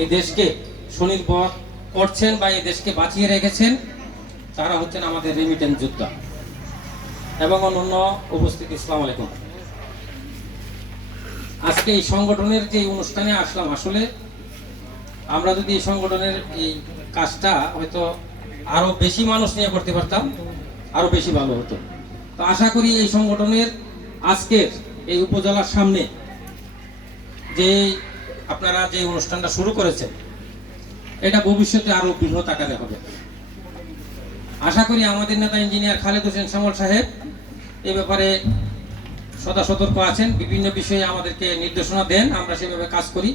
এই দেশকে স্বনির্ভর করছেন বা এই দেশকে বাঁচিয়ে রেখেছেন, তারা হচ্ছেন আমাদের রেমিটেন্স যোদ্ধা। এবং অন্যান্য উপস্থিত ইসলাম আলাইকুম। আজকে এই সংগঠনের যে অনুষ্ঠানে আসলাম আসলে, আমরা যদি এই সংগঠনের এই কাজটা হয়তো আরও বেশি মানুষ নিয়ে করতে পারতাম, আরও বেশি ভালো হতো। তো আশা করি এই সংগঠনের আজকের এই উপজেলার সামনে যে আপনারা যে অনুষ্ঠানটা শুরু করেছেন, এটা ভবিষ্যতে আরও বৃহৎ আকারে হবে। আশা করি আমাদের নেতা ইঞ্জিনিয়ার খালেদ হোসেন শ্যামল সাহেব এ ব্যাপারে সদা সতর্ক আছেন, বিভিন্ন বিষয়ে আমাদেরকে নির্দেশনা দেন, আমরা সেভাবে কাজ করি।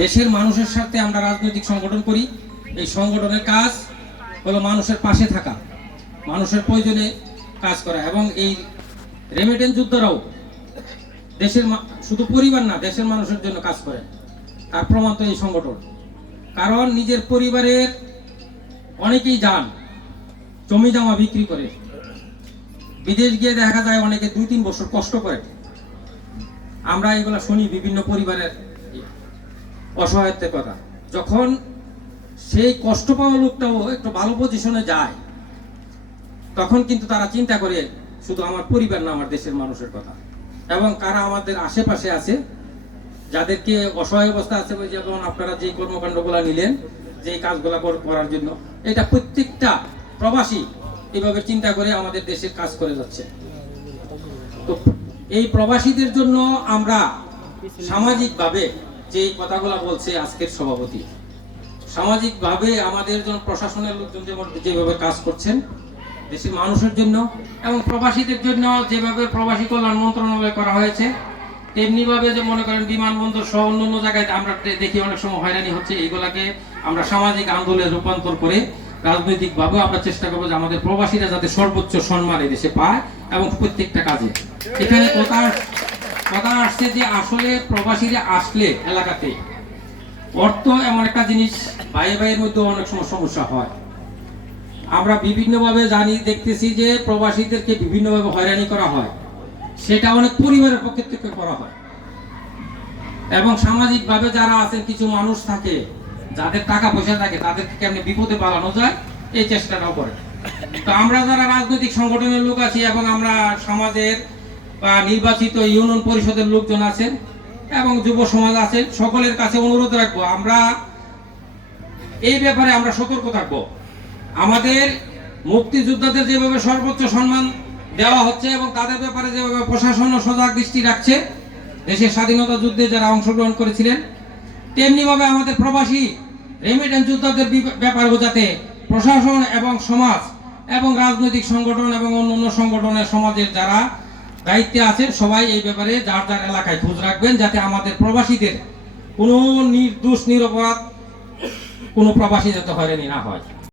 দেশের মানুষের সাথে আমরা রাজনৈতিক সংগঠন করি। এই সংগঠনের কাজ হলো মানুষের পাশে থাকা, মানুষের প্রয়োজনে কাজ করা এবং এই রেমিটেন্স যোদ্ধারাও দেশের শুধু পরিবার না, দেশের মানুষের জন্য কাজ করে তার প্রমাণ তো এই সংগঠন। কারণ নিজের পরিবারের অনেকেই যান, জমি জমা বিক্রি করে। বিদেশ গিয়ে দেখা যায় অনেকে দুই তিন বছর কষ্ট করে আমরা এগুলো শুনি বিভিন্ন পরিবারের অসহায়ত্বের কথা। যখন সেই কষ্ট পাওয়া লোকটাও একটু ভালো পজিশনে যায়, তখন কিন্তু তারা চিন্তা করে, শুধু আমার পরিবার না, আমার দেশের মানুষের কথা। এবং কারা আমাদের আশেপাশে আছে, যাদেরকে অসহায় অবস্থা আছে যেমন আপনারা যে কর্মকাণ্ডগুলো নিলেন, যে কাজগুলো কর- করার জন্য, এটা প্রত্যেকটা প্রবাসী এভাবে চিন্তা করে আমাদের দেশের কাজ করে যাচ্ছে। তো এই প্রবাসীদের জন্য আমরা সামাজিকভাবে যে কথাগুলো বলছে আজকের সভাপতি, সামাজিকভাবে আমাদের জন্য প্রশাসনের লোকজন যেমন যেভাবে কাজ করছেন দেশের মানুষের জন্য এবং প্রবাসীদের জন্য যেভাবে প্রবাসী কল্যাণ মন্ত্রণালয় করা হয়েছে তেমনি ভাবে যে মনে করেন বিমানবন্দর সহ অন্যান্য জায়গায় আমরা দেখি অনেক সময় হয়রানি হচ্ছে, এইগুলাকে আমরা সামাজিক আন্দোলনে রূপান্তর করে রাজনৈতিক ভাবে আমরা চেষ্টা করব যে আমাদের প্রবাসীরা যাতে সর্বোচ্চ সম্মান দেশে পায় এবং প্রত্যেকটা কাজে। এখানে কথা কথা আসছে যে আসলে প্রবাসীরা আসলে এলাকাতে। অর্থ এমন একটা জিনিস ভাই ভাইয়ের মধ্যে অনেক সময় সমস্যা হয়। আমরা বিভিন্নভাবে জানি, দেখতেছি যে প্রবাসীদেরকে বিভিন্নভাবে হয়রানি করা হয়। সেটা অনেক পরিবারের পক্ষ থেকে করা হয়। এবং সামাজিকভাবে যারা আছেন, কিছু মানুষ থাকে, যাদের টাকা পয়সা থাকে তাদেরকে কেমনি বিপদে পালানো যায়, এই চেষ্টাটাও করে তো আমরা যারা রাজনৈতিক সংগঠনের লোক আছি এবং আমরা সমাজের বা নির্বাচিত ইউনিয়ন পরিষদের লোকজন আছেন এবং যুব সমাজ আছেন, সকলের কাছে অনুরোধ রাখব, আমরা এই ব্যাপারে আমরা সতর্ক থাকব। আমাদের মুক্তিযোদ্ধাদের যেভাবে সর্বোচ্চ সম্মান দেওয়া হচ্ছে এবং তাদের ব্যাপারে যেভাবে প্রশাসন ও সজাগ দৃষ্টি রাখছে, দেশের স্বাধীনতা যুদ্ধে যারা অংশগ্রহণ করেছিলেন, তেমনিভাবে আমাদের প্রবাসী রেমিটেন্স যোদ্ধাদের বি- যাতে প্রশাসন এবং সমাজ এবং রাজনৈতিক সংগঠন এবং অন্যান্য সংগঠনের সমাজের যারা দায়িত্বে আছেন সবাই এই ব্যাপারে যার যার এলাকায় খোঁজ রাখবেন যাতে আমাদের প্রবাসীদের কোনো নির্দোষ, নিরপরাধ কোনো প্রবাসী যাতে হয়রানি না হয়।